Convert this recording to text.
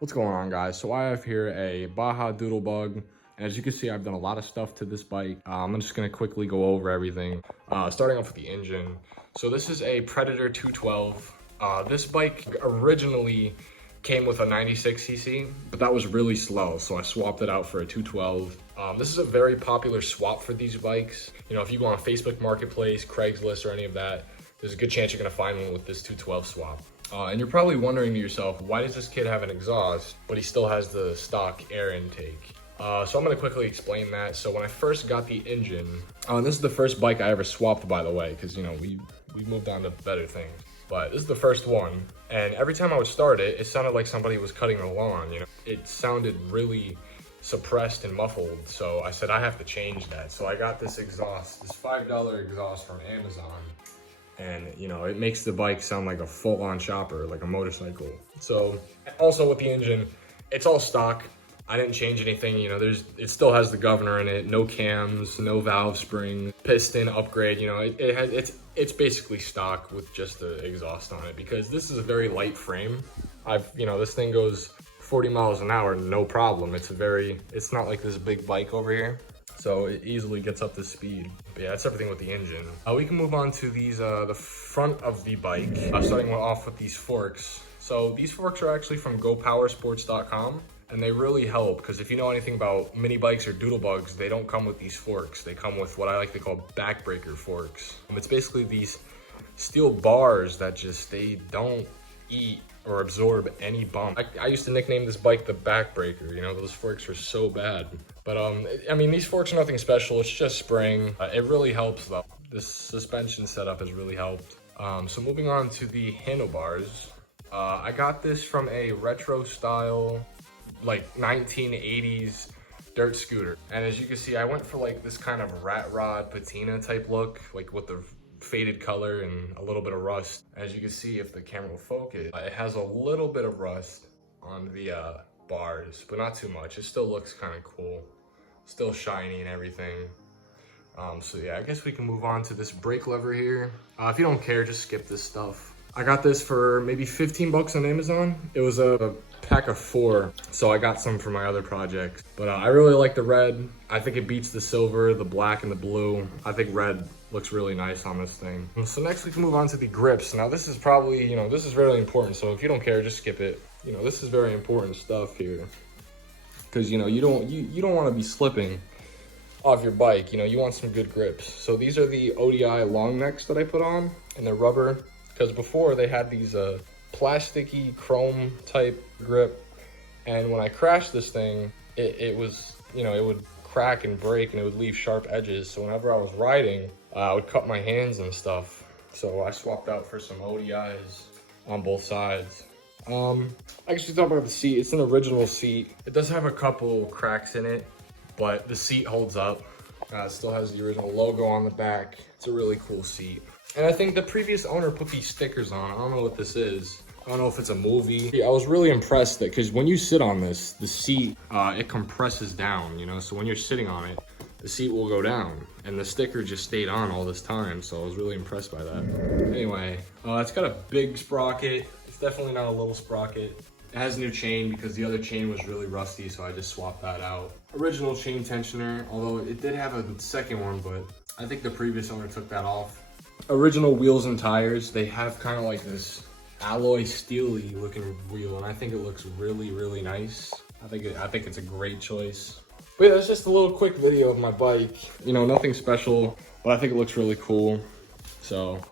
What's going on, guys? So I have here a Baja Doodlebug, and as you can see, I've done a lot of stuff to this bike. I'm just gonna quickly go over everything, starting off with the engine. So this is a Predator 212. This bike originally came with a 96cc, but that was really slow, so I swapped it out for a 212. This is a very popular swap for these bikes. You know, if you go on Facebook Marketplace, Craigslist, or any of that, there's a good chance you're gonna find one with this 212 swap. And you're probably wondering to yourself, why does this kid have an exhaust, but he still has the stock air intake? So I'm gonna quickly explain that. So when I first got the engine, this is the first bike I ever swapped, by the way, because you know, we moved on to better things. But this is the first one, and every time I would start it, it sounded like somebody was cutting the lawn, you know? It sounded really suppressed and muffled, so I said I have to change that. So I got this exhaust, this $5 exhaust from Amazon. And you know, it makes the bike sound like a full-on chopper, like a motorcycle. So also with the engine, it's all stock. I didn't change anything, you know, it still has the governor in it, no cams, no valve spring, piston upgrade, you know, it's basically stock with just the exhaust on it, because this is a very light frame. You know, this thing goes 40 miles an hour, no problem. It's not like this big bike over here. So it easily gets up to speed. But yeah, that's everything with the engine. We can move on to these, the front of the bike. Starting off with these forks. So these forks are actually from GoPowersports.com, and they really help, because if you know anything about mini bikes or doodlebugs, they don't come with these forks. They come with what I like to call backbreaker forks. It's basically these steel bars that they don't eat or absorb any bump. I used to nickname this bike the backbreaker. You know, those forks are so bad. But I mean, these forks are nothing special. It's just spring. It really helps though. This suspension setup has really helped. So moving on to the handlebars. I got this from a retro style, like 1980s dirt scooter. And as you can see, I went for like this kind of rat rod patina type look, like with the faded color and a little bit of rust. As you can see, if the camera will focus, it has a little bit of rust on the bars, but not too much. It still looks kind of cool, still shiny and everything. So yeah, I guess we can move on to this brake lever here. If you don't care, just skip this stuff. I got this for maybe 15 bucks on Amazon. It was a pack of 4, so I got some for my other projects. But I really like the red. I think it beats the silver, the black, and the blue. I think red looks really nice on this thing. So next we can move on to the grips. Now this is probably, you know, this is really important. So if you don't care, just skip it. You know, this is very important stuff here, because you know, you don't want to be slipping off your bike. You know, you want some good grips. So these are the ODI long necks that I put on, and they're rubber, because before they had these plasticky chrome type grip, and when I crashed this thing, it was, you know, it would crack and break, and it would leave sharp edges. So whenever I was riding, I would cut my hands and stuff. So I swapped out for some ODIs on both sides. I guess we talk about the seat. It's an original seat. It does have a couple cracks in it, but the seat holds up. It still has the original logo on the back. It's a really cool seat. And I think the previous owner put these stickers on. I don't know what this is. I don't know if it's a movie. Yeah, I was really impressed that, because when you sit on this, the seat, it compresses down, you know? So when you're sitting on it, the seat will go down, and the sticker just stayed on all this time. So I was really impressed by that. Anyway, it's got a big sprocket. It's definitely not a little sprocket. It has a new chain because the other chain was really rusty, so I just swapped that out. Original chain tensioner, although it did have a second one, but I think the previous owner took that off. Original wheels and tires, they have kind of like this alloy steely looking wheel, and I think it looks really, really nice. I think it's a great choice. But yeah, that's just a little quick video of my bike. You know, nothing special, but I think it looks really cool. So